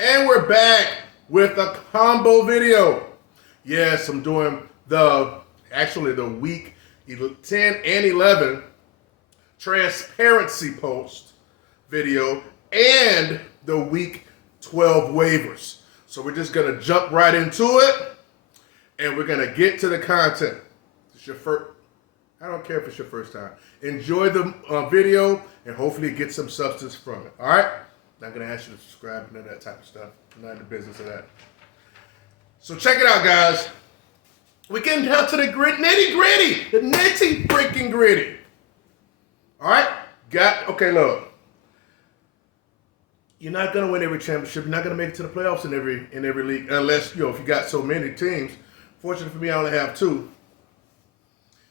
And we're back with a combo video. Yes, I'm doing the week 10 and 11 transparency post video and the week 12 waivers. So we're just gonna jump right into it and we're gonna get to the content. It's your first, I don't care if it's your first time. Enjoy the video and hopefully get some substance from it. All right? Not gonna ask you to subscribe and none of that type of stuff. I'm not in the business of that. So check it out, guys. We're getting down to the nitty gritty, the nitty freaking gritty. All right? Okay, look. You're not gonna win every championship. You're not gonna make it to the playoffs in every league unless if you got so many teams. Fortunately for me, I only have 2.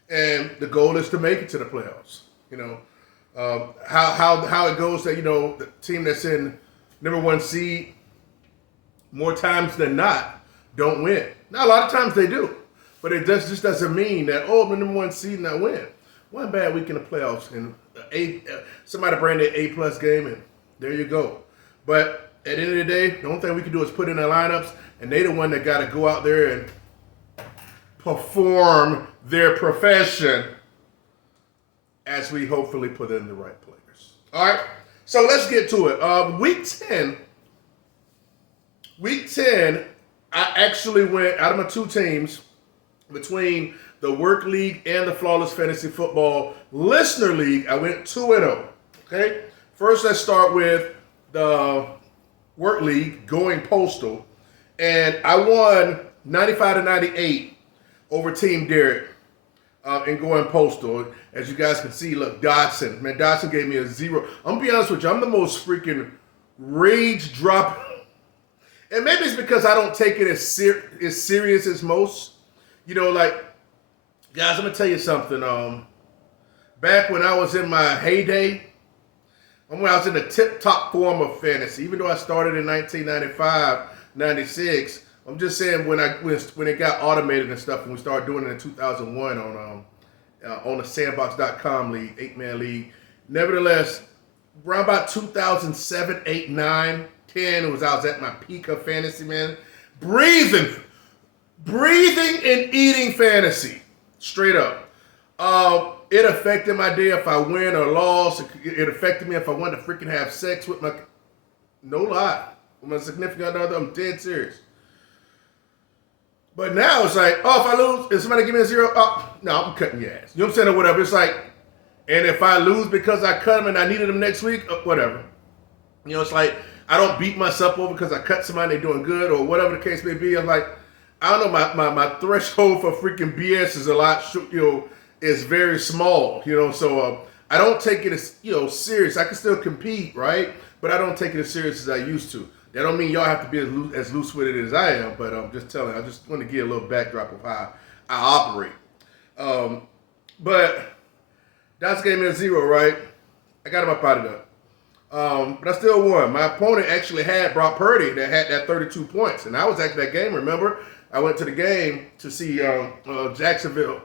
And the goal is to make it to the playoffs. How it goes that the team that's in number 1 seed more times than not don't win. Now a lot of times they do, but it just doesn't mean that the number 1 seed not win. One bad week in the playoffs and somebody bring their A+ game and there you go. But at the end of the day, the only thing we can do is put in their lineups, and they the one that got to go out there and perform their profession as we hopefully put in the right players. All right, so let's get to it. Week 10, I actually went out of my 2 teams between the Work League and the Flawless Fantasy Football Listener League. I went 2-0. Okay, first let's start with the Work League going postal, and I won 95-98 over Team Derek. And going postal. As you guys can see, look, Dodson. Man, Dodson gave me a 0. I'm going to be honest with you. I'm the most freaking rage drop. And maybe it's because I don't take it as serious as most. Guys, I'm going to tell you something. Back when I was in my heyday, when I was in the tip-top form of fantasy, even though I started in 1995, 96, I'm just saying when it got automated and stuff, and we started doing it in 2001 on the sandbox.com league, 8-man league. Nevertheless, around about 2007, 8, 9, 10, I was at my peak of fantasy, man. Breathing and eating fantasy, straight up. It affected my day if I win or lost. It affected me if I wanted to freaking have sex with no lie, with my significant other. I'm dead serious. But now it's like, if I lose, if somebody give me a 0, no, I'm cutting your ass. You know what I'm saying, or whatever. It's like, and if I lose because I cut them and I needed them next week, whatever. It's like, I don't beat myself over because I cut somebody, they're doing good, or whatever the case may be. I'm like, I don't know, my threshold for freaking BS is a lot, is very small, so I don't take it as, serious. I can still compete, right? But I don't take it as serious as I used to. That don't mean y'all have to be as loose with it as I am, but I'm just telling. I just want to give a little backdrop of how I operate. But Dodson gave me a 0, right? I got him up out of that. But I still won. My opponent actually had Brock Purdy that had that 32 points, and I was at that game. Remember, I went to the game to see Jacksonville,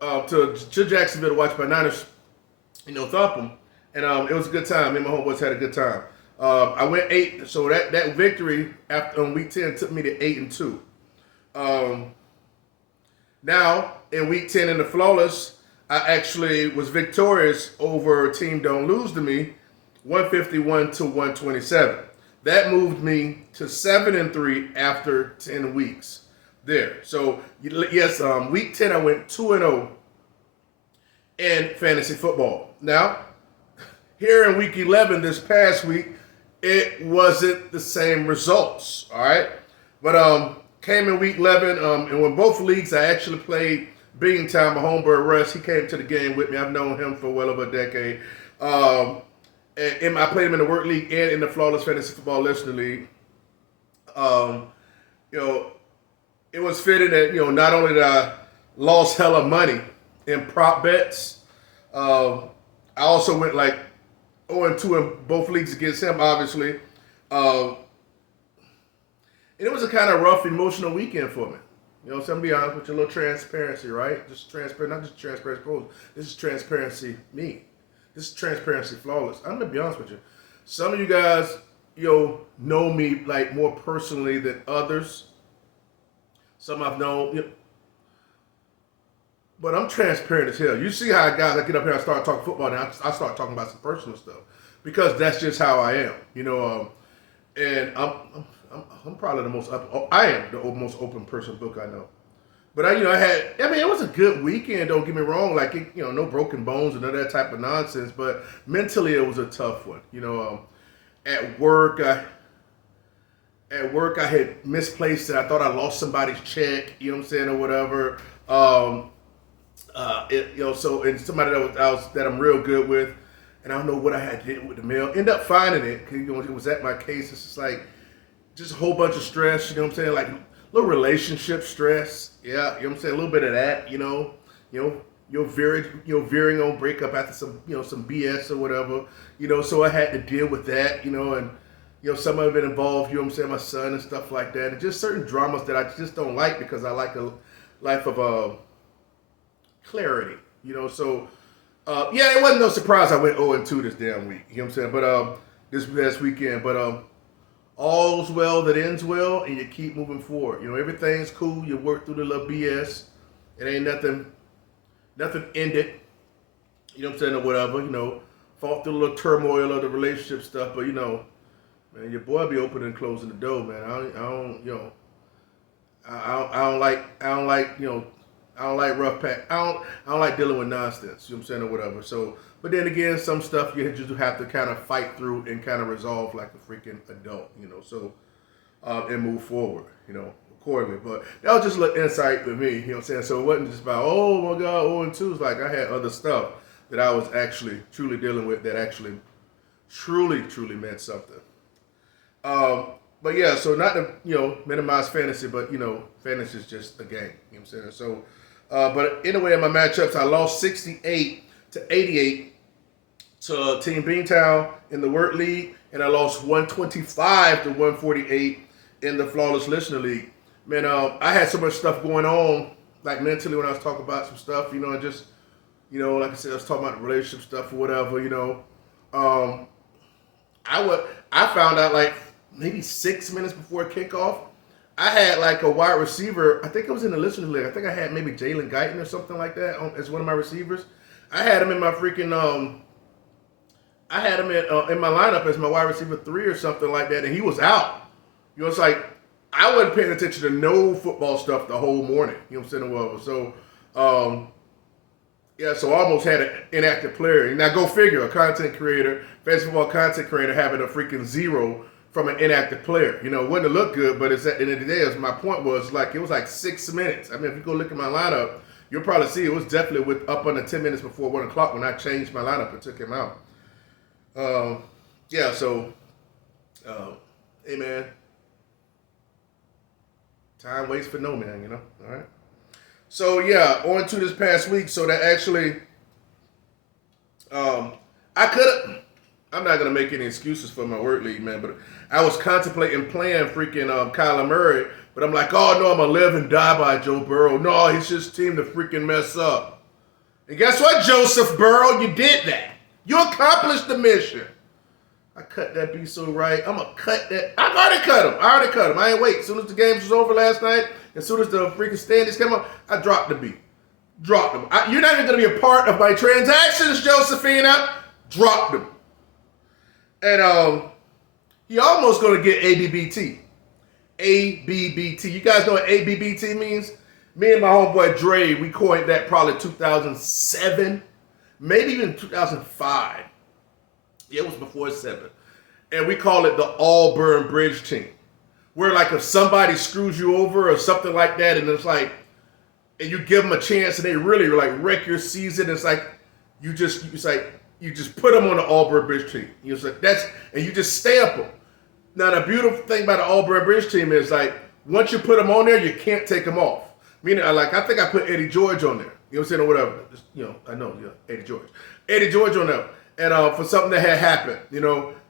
to Jacksonville to watch my Niners, thump them, and it was a good time. Me and my homeboys had a good time. I went 8, so that victory on week 10 took me to 8-2. Now in week 10 in the flawless, I actually was victorious over Team Don't Lose to Me, 151-127. That moved me to 7-3 after 10 weeks there. So yes, week 10 I went 2-0 in fantasy football. Now here in week 11 this past week, it wasn't the same results, all right? But came in week 11, and when both leagues, I actually played Big Time, my homeboy Russ. He came to the game with me. I've known him for well over a decade. And I played him in the Work League and in the Flawless Fantasy Football Listener League. It was fitting that, not only did I lost hella money in prop bets, I also went like 0-2 in both leagues against him, obviously. And it was a kind of rough, emotional weekend for me. So I'm going to be honest with you, a little transparency, right? Just transparent, not just transparency goals. This is transparency me. This is transparency flawless. I'm going to be honest with you. Some of you guys know me like more personally than others. Some I've known, but I'm transparent as hell. You see how guys, I get up here, I start talking football, and I start talking about some personal stuff because that's just how I am, and I'm probably the most I am the most open person book I know. But it was a good weekend. Don't get me wrong, like no broken bones and none of that type of nonsense. But mentally, it was a tough one. At work, I had misplaced it. I thought I lost somebody's check. You know what I'm saying, or whatever. So and somebody that I'm real good with, and I don't know what I had did with the mail. End up finding it because it was at my case. It's just like just a whole bunch of stress. You know what I'm saying, like little relationship stress. Yeah, you know what I'm saying, a little bit of that. You're veering on breakup after some some BS or whatever. So I had to deal with that. And some of it involved, what I'm saying, my son and stuff like that, and just certain dramas that I just don't like because I like a life of clarity. So it wasn't no surprise I went 0-2 this damn week. You know what I'm saying? But this past weekend, but all's well that ends well, and you keep moving forward. Everything's cool. You work through the little BS. It ain't nothing ended. You know what I'm saying, or whatever. Fought through the little turmoil of the relationship stuff, but man, your boy be opening and closing the door, man. I don't like rough patch. I don't like dealing with nonsense. You know what I'm saying, or whatever. So, but then again, some stuff you just have to kind of fight through and kind of resolve like a freaking adult. So and move forward. Accordingly. But that was just a little insight with me. You know what I'm saying. So it wasn't just about oh my God, 0-2. It's like I had other stuff that I was actually truly dealing with that actually truly meant something. But yeah, so not to minimize fantasy, but fantasy is just a game. You know what I'm saying. So, but anyway, in my matchups, I lost 68-88 to Team Beantown in the Word League, and I lost 125-148 in the Flawless Listener League. Man, I had so much stuff going on, like mentally when I was talking about some stuff, and just, like I said, I was talking about relationship stuff or whatever, I found out like maybe 6 minutes before kickoff, I had like a wide receiver. I think it was in the listener league. I think I had maybe Jalen Guyton or something like that as one of my receivers. I had him in my freaking I had him in my lineup as my wide receiver 3 or something like that, and he was out. It's like I wasn't paying attention to no football stuff the whole morning. You know what I'm saying? Well, so so I almost had an inactive player. And now go figure, a content creator, fantasy football content creator having a freaking 0 from an inactive player. It wouldn't have looked good, but it's at the end of the day, as my point was, like, it was like 6 minutes. I mean, if you go look at my lineup, you'll probably see it was definitely up under 10 minutes before 1 o'clock when I changed my lineup and took him out. Hey, man. Time waits for no man, all right? So, yeah, on to this past week. So that actually, I'm not going to make any excuses for my Word League, man, but I was contemplating playing freaking Kyler Murray, but I'm like, oh, no, I'm going to live and die by Joe Burrow. No, it's just team to freaking mess up. And guess what, Joseph Burrow? You did that. You accomplished the mission. I cut that beat so right. I'm going to cut that. I've already cut him. I ain't wait. As soon as the game was over last night, as soon as the freaking standings came up, I dropped the beat. Dropped them. You're not even going to be a part of my transactions, Josephina. Dropped them. And he almost going to get ABBT. ABBT. You guys know what ABBT means? Me and my homeboy Dre, we coined that probably 2007, maybe even 2005. It was before 7. And we call it the Auburn Bridge Team. Where like if somebody screws you over or something like that, and it's like, and you give them a chance and they really like wreck your season, it's like, you just put them on the Auburn Bridge Team. You just stamp them. Now the beautiful thing about the Auburn Bridge Team is like, once you put them on there, you can't take them off. Meaning, I think I put Eddie George on there. You know what I'm saying, or whatever. Just, I know, Eddie George. Eddie George on there. And for something that had happened,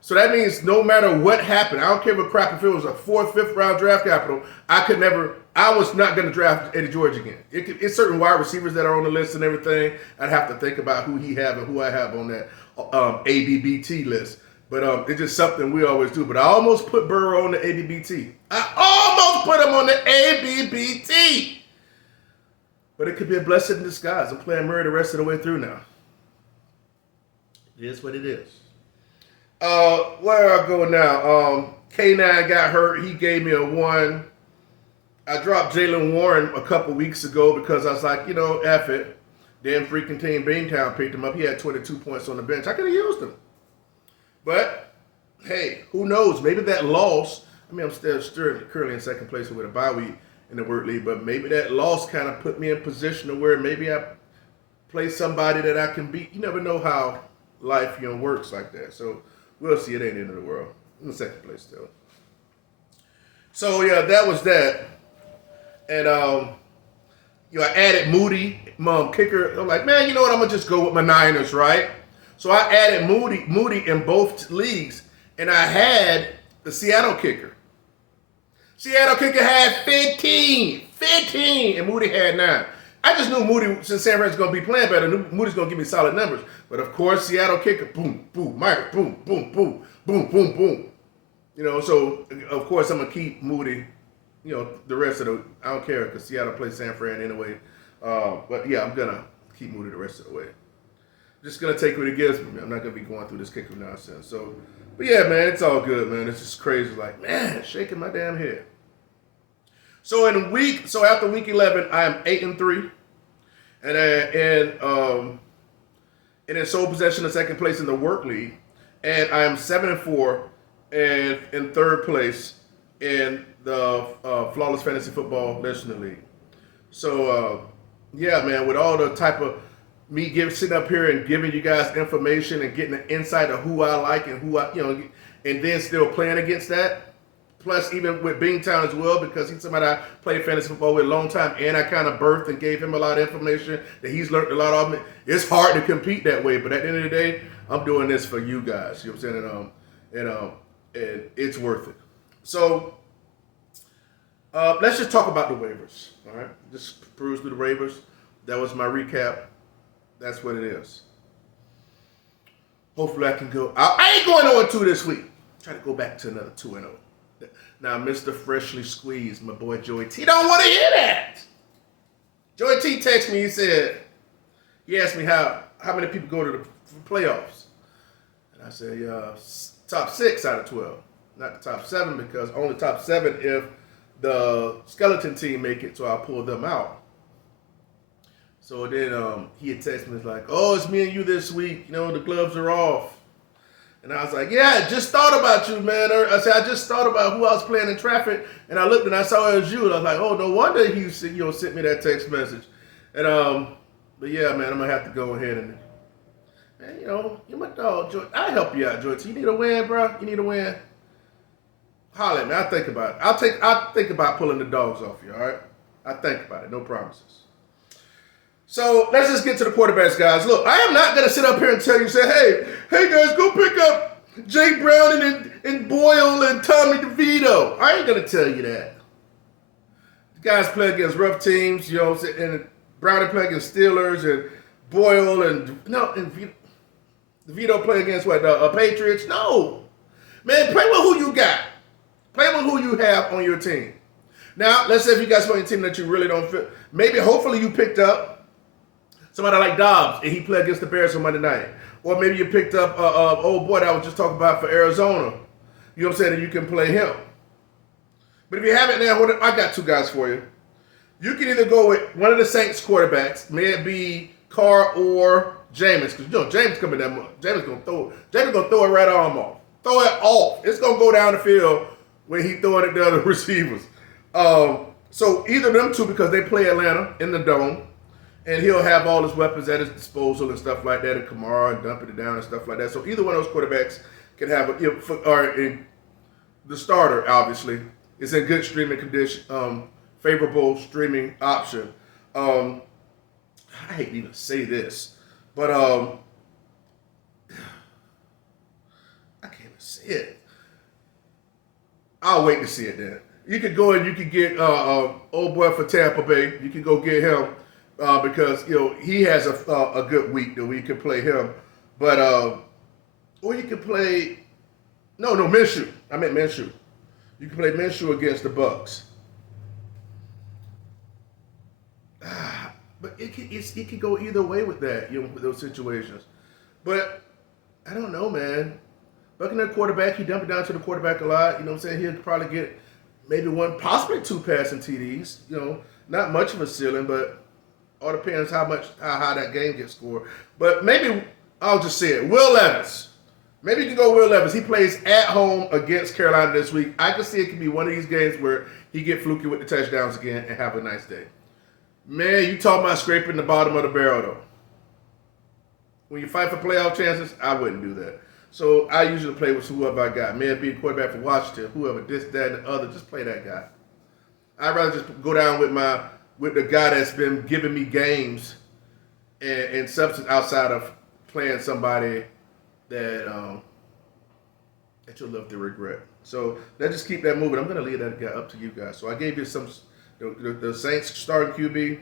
So that means no matter what happened, I don't care if it was a 4th, 5th round draft capital, I was not going to draft Eddie George again. It's certain wide receivers that are on the list and everything. I'd have to think about who he have and who I have on that ABBT list. But it's just something we always do. But I almost put Burrow on the ABBT. I almost put him on the ABBT. But it could be a blessing in disguise. I'm playing Murray the rest of the way through now. It is what it is. Where I go now? K9 got hurt. He gave me a 1. I dropped Jalen Warren a couple weeks ago because I was like, F it. Then freaking Team Beantown picked him up. He had 22 points on the bench. I could have used him. But, hey, who knows? Maybe that loss, I'm still currently in second place with a bye week in the work league, but maybe that loss kind of put me in position to where maybe I play somebody that I can beat. You never know how life works like that. So we'll see. It ain't the end of the world. I'm in second place still. So, yeah, that was that. And, I added Moody, kicker. I'm like, man, you know what? I'm going to just go with my Niners, right? So I added Moody in both leagues, and I had the Seattle kicker. Seattle kicker had 15, and Moody had 9. I just knew Moody, since San Francisco's going to be playing better, Moody's going to give me solid numbers. But, of course, Seattle kicker, boom, boom, Mike, boom, boom, boom, boom, boom, boom. So, of course, I'm going to keep Moody, the rest of the, I don't care because Seattle plays San Fran anyway. But, yeah, I'm going to keep Moody the rest of the way. Just going to take what it gives me. I'm not going to be going through this kicker nonsense. So, but, yeah, man, it's all good, man. It's just crazy. Like, man, shaking my damn head. So, after week 11, I am 8-3. And in sole possession of second place in the work league. And I am 7-4 and in third place in the Flawless Fantasy Football Listener League. So, yeah, man, with all the type of me sitting up here and giving you guys information and getting an insight of who I like and who and then still playing against that. Plus, even with Beantown as well, because he's somebody I played fantasy football with a long time, and I kind of birthed and gave him a lot of information that he's learned a lot of. It's hard to compete that way, but at the end of the day, I'm doing this for you guys. You know what I'm saying? And it's worth it. So, let's just talk about the waivers. All right, just peruse through the waivers. That was my recap. That's what it is. Hopefully I can go. I ain't going 0-2 this week. Try to go back to another 2-0. Now, Mr. Freshly Squeezed, my boy Joey T, don't want to hear that. Joey T texted me. He asked me how many people go to the playoffs. And I said, top 6 out of 12. Not the top 7, because only top 7 if the skeleton team make it, so I'll pull them out. So then he had texted me, like, oh, it's me and you this week. The gloves are off. And I was like, yeah, I just thought about you, man. I said, I just thought about who I was playing in traffic. And I looked and I saw it was you. And I was like, oh, no wonder he sent me that text message. And, but yeah, man, I'm going to have to go ahead and, man, you're my dog, George. I'll help you out, George. You need a win, bro? You need a win? Holler at me. I'll think about it. I'll think about pulling the dogs off you, all right? I'll think about it. No promises. So let's just get to the quarterbacks, guys. Look, I am not going to sit up here and tell you, hey guys, go pick up Jake Browning and Boyle and Tommy DeVito. I ain't going to tell you that. The guys play against rough teams, and Browning play against Steelers, and Boyle and DeVito play against Patriots. No. Man, play with who you got. Play with who you have on your team. Now, let's say if you got somebody on your team that you really don't fit, hopefully you picked up somebody like Dobbs, and he played against the Bears on Monday night. Or maybe you picked up old boy that I was just talking about for Arizona. You know what I'm saying? And you can play him. But if you haven't now, I got 2 guys for you. You can either go with one of the Saints quarterbacks, may it be Carr or Jameis, because Jameis coming that much. Jameis gonna throw it right arm off. Throw it off. It's gonna go down the field when he throwing it to other receivers. So either of them 2, because they play Atlanta in the Dome. And he'll have all his weapons at his disposal and stuff like that, and Kamara and dumping it down and stuff like that. So either one of those quarterbacks can have the starter, obviously, is in good streaming condition, favorable streaming option. I hate to even say this, but I can't even say it. I'll wait to see it then. You could go and you could get old boy for Tampa Bay. You can go get him. Because he has a good week that we could play him, but or you could play No, Minshew. I meant Minshew. You can play Minshew against the Bucks. But it could go either way with that, with those situations. But I don't know, man. Buccaneer quarterback, he dumped it down to the quarterback a lot. You know what I'm saying? He'll probably get maybe one, possibly two passing TDs. Not much of a ceiling, but all depends how high that game gets scored. But maybe I'll just say it. Will Levis. Maybe you can go Will Levis. He plays at home against Carolina this week. I can see it could be one of these games where he get fluky with the touchdowns again and have a nice day. Man, you talking about scraping the bottom of the barrel, though. When you fight for playoff chances, I wouldn't do that. So I usually play with whoever I got. May it be a quarterback for Washington, whoever, this, that, and the other. Just play that guy. I'd rather just go down with the guy that's been giving me games and substance outside of playing somebody that you'll love to regret. So let's just keep that moving. I'm going to leave that guy up to you guys. So I gave you the Saints starting QB,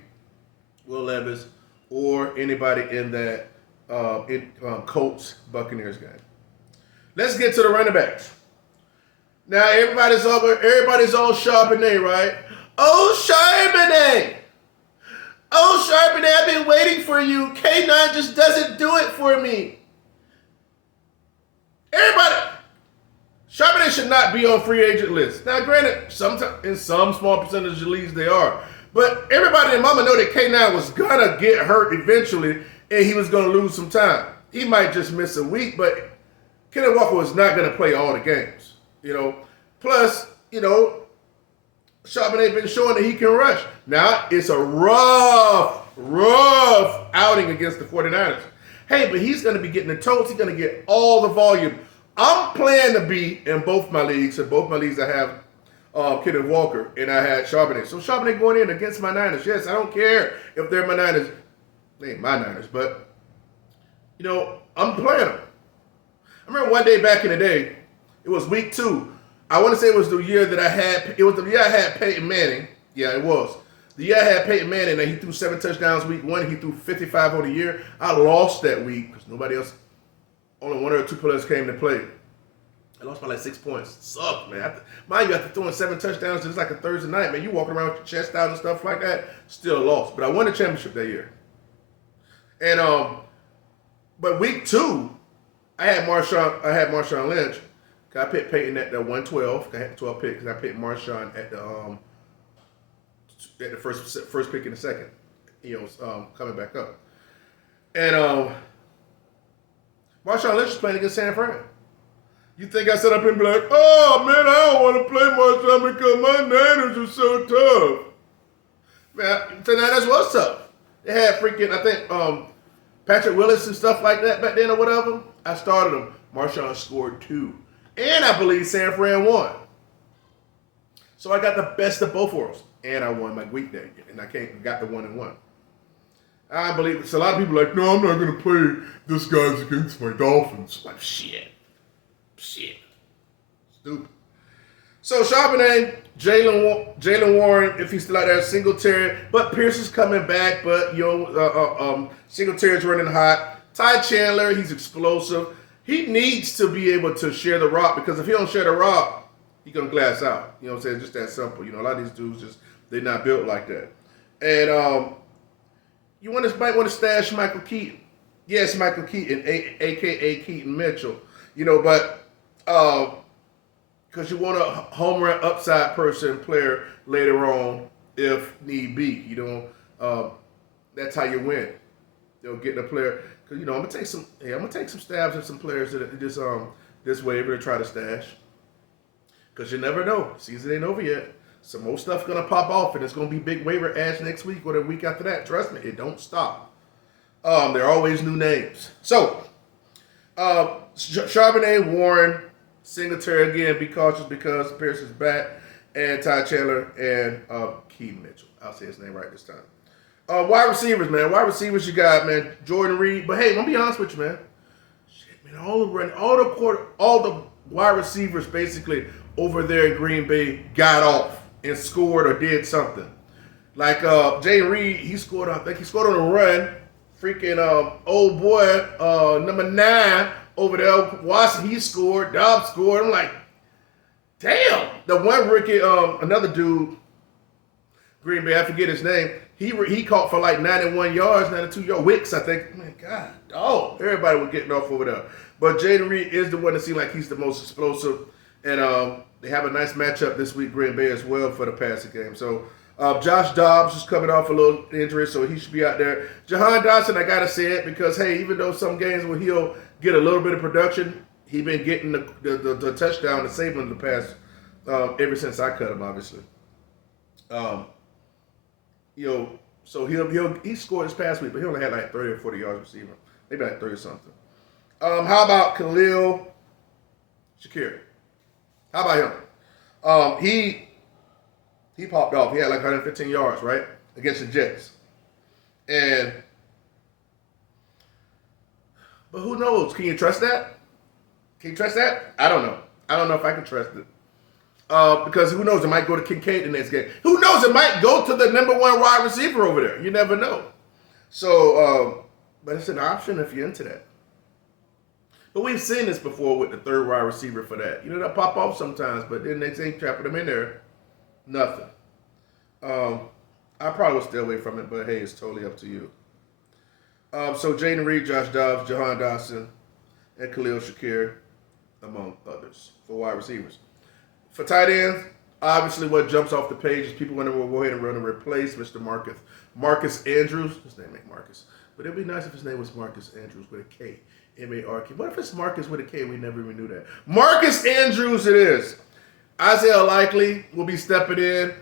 Will Levis, or anybody in that Colts Buccaneers game. Let's get to the running backs. Now everybody's all Charbonnet, right? Oh, Charbonnet! Oh, Charbonnet, I've been waiting for you. K9 just doesn't do it for me. Charbonnet should not be on free agent list. Now, granted, sometimes in some small percentage of leagues they are. But everybody and mama know that K9 was going to get hurt eventually and he was going to lose some time. He might just miss a week, but Kenneth Walker was not going to play all the games. Plus, Charbonnet been showing that he can rush. Now, it's a rough outing against the 49ers. Hey, but he's going to be getting the totes. He's going to get all the volume. I'm planning to be in both my leagues. In both my leagues, I have Kenneth Walker, and I had Charbonnet. So Charbonnet going in against my Niners. Yes, I don't care if they're my Niners. They ain't my Niners, but, I'm playing them. I remember one day back in the day, it was week 2. I want to say it was the year that I had Peyton Manning. Yeah, it was. The year I had Peyton Manning, and he threw 7 touchdowns week 1. He threw 55 on the year. I lost that week because nobody else, only 1 or 2 players came to play. I lost by like 6 points. It sucked, man. Mind you, after throwing 7 touchdowns, just like a Thursday night, man, you walking around with your chest out and stuff like that, still lost. But I won the championship that year. And but week 2, I had Marshawn Lynch. I picked Peyton at the 112. I had 12 picks. I picked Marshawn at the first pick in the second. Coming back up. And Marshawn Lynch was playing against San Fran. You think I sit up and be like, oh man, I don't want to play Marshawn because my Niners are so tough. Man, the Niners was tough. They had freaking, I think, Patrick Willis and stuff like that back then or whatever. I started them. Marshawn scored 2. And I believe San Fran won. So I got the best of both worlds. And I won my weekday. And I got the 1-1. I believe it. So a lot of people are like, no, I'm not going to play this guy's against my Dolphins. Like, shit. Stupid. So Charbonnet, Jaylen Warren, if he's still out there, Singletary. But Pierce is coming back. But, Singletary's running hot. Ty Chandler, he's explosive. He needs to be able to share the rock because if he don't share the rock, he's going to glass out. You know what I'm saying? Just that simple. A lot of these dudes they're not built like that. And you might want to stash Michael Keaton. Yes, Michael Keaton, a.k.a. Keaton Mitchell. But because you want a home run upside player later on if need be. That's how you win. Get the player. Because, I'm gonna take some stabs at some players that this waiver to try to stash. Because you never know. Season ain't over yet. Some more stuff's gonna pop off, and it's gonna be big waiver ash next week or the week after that. Trust me, it don't stop. There are always new names. So, Charbonnet, Warren, Singletary again. Be cautious because Pierce is back, and Ty Chandler and Keaton Mitchell. I'll say his name right this time. Wide receivers, man. Wide receivers you got, man. Jordan Reed. But hey, I'm gonna be honest with you, man. Shit, man. All the wide receivers basically over there in Green Bay got off and scored or did something. Like Jay Reed, he scored. I think he scored on a run. Freaking old boy, number 9, over there. Watson, he scored. Dobbs scored. I'm like, damn. The one rookie, another dude, Green Bay, I forget his name. He caught for like 91 yards, 92 yards. Wicks, I think. Man, God, everybody was getting off over there. But Jaden Reed is the one that seems like he's the most explosive. And they have a nice matchup this week, Green Bay, as well for the passing game. So Josh Dobbs is coming off a little injury, so he should be out there. Jahan Dotson, I got to say it because, hey, even though some games where he'll get a little bit of production, he's been getting the touchdown to save him the pass ever since I cut him, obviously. So he scored this past week, but he only had like 30 or 40 yards receiving. Maybe like 30 something. How about Khalil Shakir? How about him? He popped off. He had like 115 yards, right? Against the Jets. But who knows? Can you trust that? Can you trust that? I don't know. I don't know if I can trust it. Because who knows? It might go to Kincaid the next game. Who knows? It might go to the number one wide receiver over there. You never know. So, but it's an option if you're into that. But we've seen this before with the third wide receiver for that. You know, they'll pop off sometimes, but then they ain't trapping them in there. Nothing. I probably will stay away from it, but hey, it's totally up to you. So Jaden Reed, Josh Dobbs, Jahan Dotson, and Khalil Shakir, among others, for wide receivers. For tight ends, obviously what jumps off the page is people want to go ahead and run and replace Mr. Marcus Andrews. His name ain't Marcus. But it'd be nice if his name was Marcus Andrews with a K. M-A-R-K. What if it's Marcus with a K? We never even knew that. Marcus Andrews it is. Isaiah Likely will be stepping in.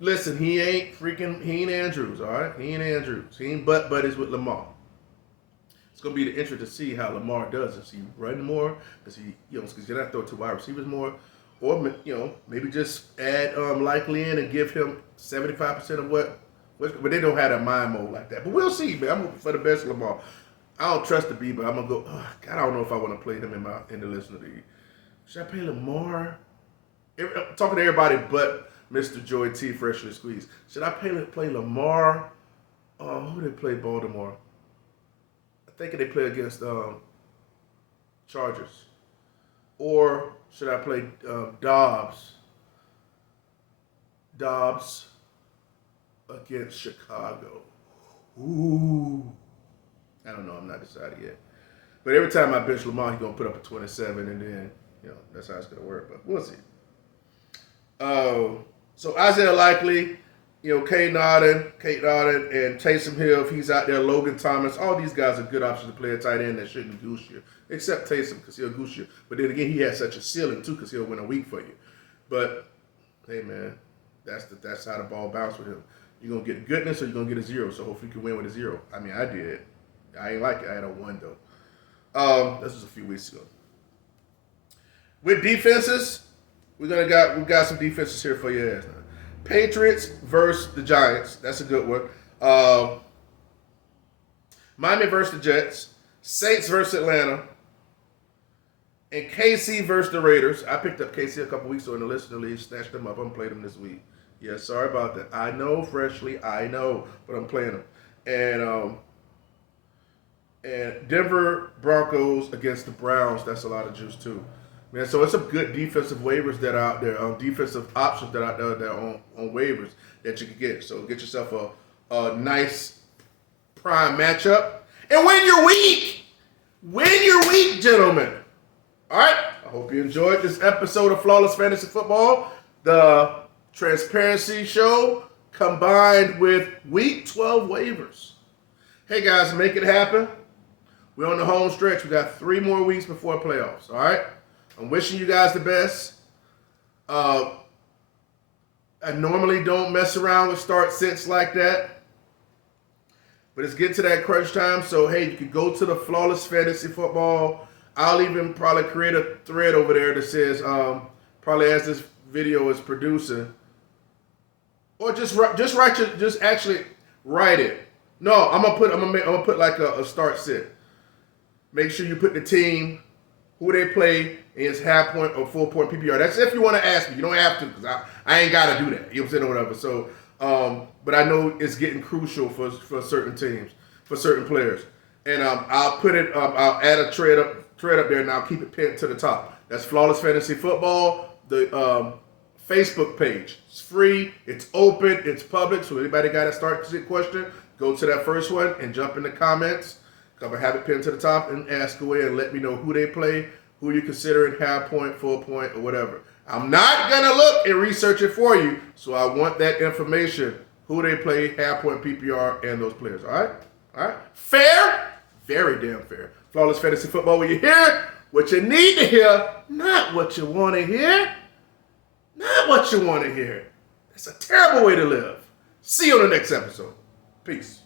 Listen, he ain't Andrews, all right? He ain't Andrews. He ain't butt buddies with Lamar. It's going to be the interest to see how Lamar does. Does he run more? Does he, because you're not throwing two wide receivers more? Or, maybe just add Likely in and give him 75% of what, but they don't have a mind mode like that. But we'll see, man. I'm hoping for the best Lamar. I don't trust the B, but I'm going to go, God, I don't know if I want to play him in the listener league. Should I play Lamar? I'm talking to everybody but Mr. Joy T, freshly squeezed. Should I play Lamar? Who did they play Baltimore? I think they play against Chargers. Or should I play Dobbs against Chicago? Ooh. I don't know. I'm not decided yet. But every time I bench Lamar, he's going to put up a 27, and then, that's how it's going to work. But we'll see. So Isaiah Likely, Kate Nodden, and Taysom Hill, if he's out there, Logan Thomas, all these guys are good options to play a tight end that shouldn't goose you. Except Taysom, because he'll goose you. But then again, he has such a ceiling, too, because he'll win a week for you. But, hey, man, that's how the ball bounced with him. You're going to get goodness or you're going to get a 0. So hopefully you can win with a 0. I mean, I did. I ain't like it. I had a 1, though. This was a few weeks ago. With defenses, we got some defenses here for your ass now. Patriots versus the Giants. That's a good one. Miami versus the Jets. Saints versus Atlanta. And KC versus the Raiders. I picked up KC a couple weeks ago in the listener league. Snatched them up. I'm playing them this week. Yeah, sorry about that. I know, freshly. I know. But I'm playing them. And Denver Broncos against the Browns. That's a lot of juice, too. Man, so it's some good defensive waivers that are out there, defensive options that are out there that are on waivers that you can get. So get yourself a nice prime matchup and win your week. Win your week, gentlemen. All right. I hope you enjoyed this episode of Flawless Fantasy Football, the transparency show combined with Week 12 waivers. Hey, guys, make it happen. We're on the home stretch. We got 3 more weeks before playoffs, all right? I'm wishing you guys the best. I normally don't mess around with start sits like that. But it's getting to that crunch time. So, hey, you can go to the Flawless Fantasy Football. I'll even probably create a thread over there that says, probably as this video is producing. Or just actually write it. No, I'm gonna put like a start sit. Make sure you put the team, who they play, and it's half point or full point PPR. That's if you want to ask me. You don't have to, because I ain't got to do that. You know what I'm saying, or whatever. So, but I know it's getting crucial for certain teams, for certain players. And I'll put it, I'll add a thread thread up there, and I'll keep it pinned to the top. That's Flawless Fantasy Football, the Facebook page. It's free, it's open, it's public, so anybody got a start question, go to that first one and jump in the comments. Come and have it pinned to the top and ask away and let me know who they play, who you're considering half point, full point, or whatever. I'm not going to look and research it for you, so I want that information, who they play, half point, PPR, and those players. All right? All right? Fair? Very damn fair. Flawless Fantasy Football, where you hear what you need to hear, not what you want to hear. Not what you want to hear. That's a terrible way to live. See you on the next episode. Peace.